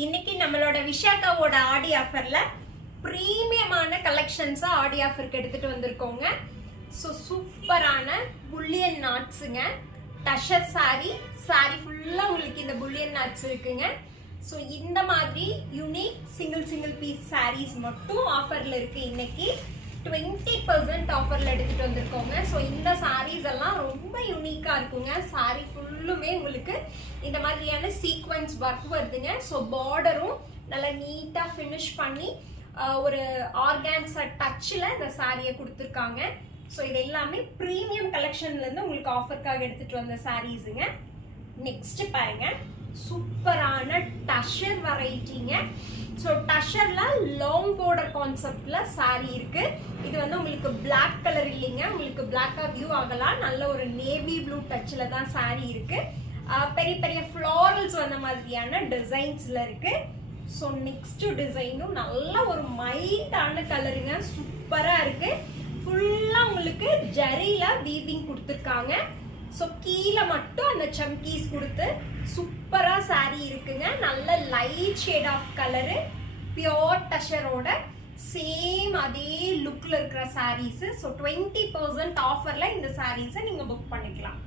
இன்னைக்கு நம்மளோட விஷாக்காவோட ஆடி ஆஃபர்ல பிரீமியமான கலெக்ஷன்ஸா ஆடி ஆஃபருக்கு எடுத்துட்டு வந்திருக்கோங்க. ஸோ சூப்பரான புல்லியன் நாட்ஸுங்க. டஷர் சாரி ஃபுல்லா உங்களுக்கு இந்த புல்லியன் நாட்ஸ் இருக்குங்க. ஸோ இந்த மாதிரி யூனிக் சிங்கிள் பீஸ் சாரீஸ் மட்டும் ஆஃபர்ல இருக்கு. இன்னைக்கு 20% ஆஃபர்ல எடுத்துட்டு வந்திருக்கோங்க. ஸோ இந்த சாரீஸ் எல்லாம் ரொம்ப யூனிக்கா இருக்குங்க. சாரி ஃபுல்லுமே உங்களுக்கு இந்த மாதிரியான சீக்வன்ஸ் ஒர்க் வருதுங்க. ஸோ பார்டரும் நல்லா நீட்டா ஃபினிஷ் பண்ணி ஒரு ஆர்கான்ஸா டச்சில் இந்த சாரியை கொடுத்துருக்காங்க. ஸோ இது எல்லாமே ப்ரீமியம் கலெக்ஷன்ல இருந்து உங்களுக்கு ஆஃபருக்காக எடுத்துட்டு வந்த சாரீஸுங்க. நெக்ஸ்ட் பாருங்க, சூப்பரான டஷர் வெரைட்டிங்க. ஸோ டஷர்ல லாங் பார்டர் கான்செப்ட்ல சாரி இருக்கு. இது வந்து உங்களுக்கு பிளாக் கலர் இல்லைங்க, உங்களுக்கு பிளாக்கா வியூ ஆகலாம். நல்ல ஒரு நேவி ப்ளூ டச்ல தான் சாரி இருக்கு. பெரிய பெரிய ஃப்ளாரல்ஸ் வந்த மாதிரியான டிசைன்ஸ்ல இருக்கு. ஸோ நெக்ஸ்ட் டிசைனும் நல்ல ஒரு மைல்டான கலருங்க, சூப்பரா இருக்கு. ஃபுல்லா உங்களுக்கு ஜரியில வீவிங் கொடுத்துருக்காங்க. ஸோ கீழே மட்டும் அந்த சம்கீஸ் கொடுத்து சூப்பரா சாரி இருக்குங்க. நல்ல light shade of colour, pure டஷரோட சேம் அதே லுக்ல இருக்கிற சாரீஸ். ஸோ 20% ஆஃபர்ல இந்த சாரீஸை நீங்க புக் பண்ணிக்கலாம்.